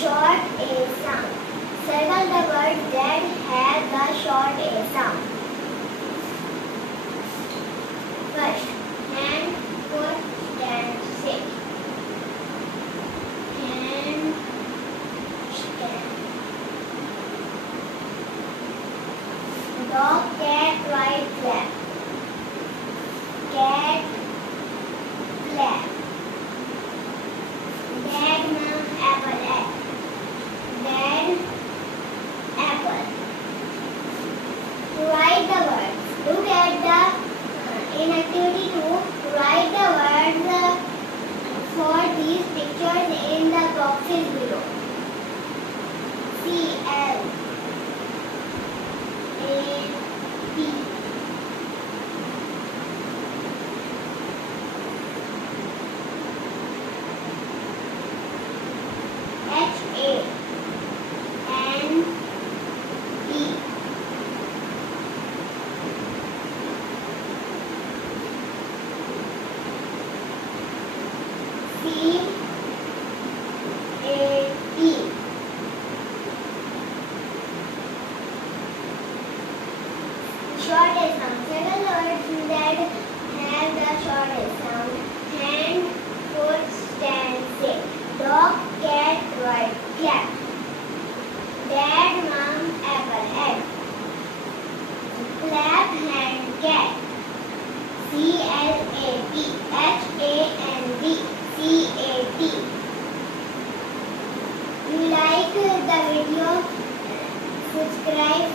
Short A sound. Circle the words that have the short A sound. First, hand, foot, stand, sit. Hand, stand. Dog, cat, right, left. Cat, clap. Dad, mom, apple, egg. Dad, apple. Write the words. Look at the in activity 2. Write the words for these pictures in the boxes below. C L A P. H-A-N-D. C-A-T. Short A sound. Circle the words that have the short A sound. Hand, foot, stand, sit. Dog, cat, right, clap. Dad, mom, apple, egg. Clap, hand, cat. C-L-A-P. H-A-N-D. C-A-T. You like the video? Subscribe